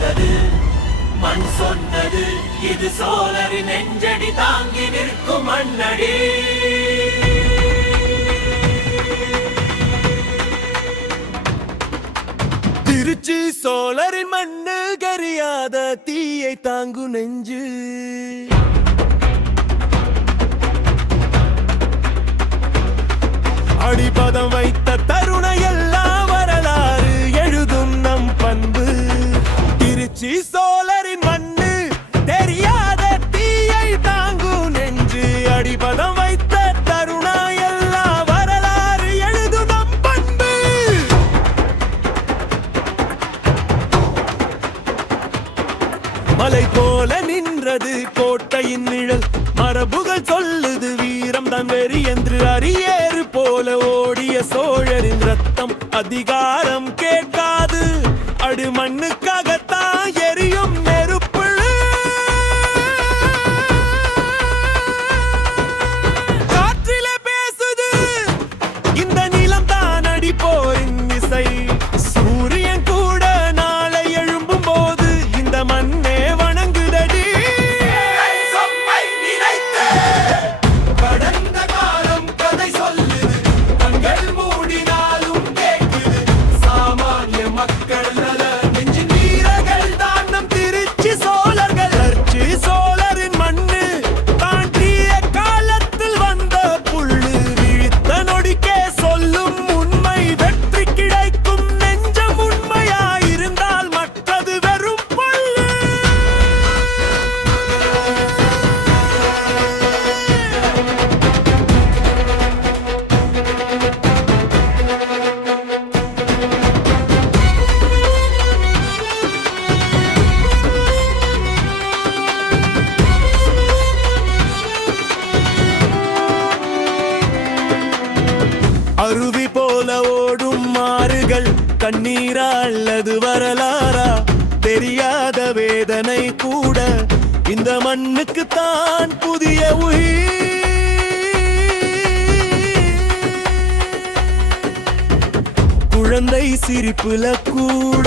மண் சொன்னது இது சோழரின் நெஞ்சடி தாங்கி நிற்கும் மண்ணடி. திருச்சி சோழரின் மண்ணு கரியாத தீயை தாங்கு நெஞ்சு. மலை போல நின்றது கோட்டையின் நிழல். மரபுகள் சொல்லுது வீரம் தான் வெறி என்று அரியேறு போல ஓடிய சோழரின் ரத்தம் அதிகாரம் கேட்காது. அடு மண்ணுக்கு அருவி போல ஓடும் மாறுகள் கண்ணீரா அல்லது வரலாறா? தெரியாத வேதனை கூட இந்த மண்ணுக்கு தான் புதிய உயிர். குழந்தை சிரிப்புல கூட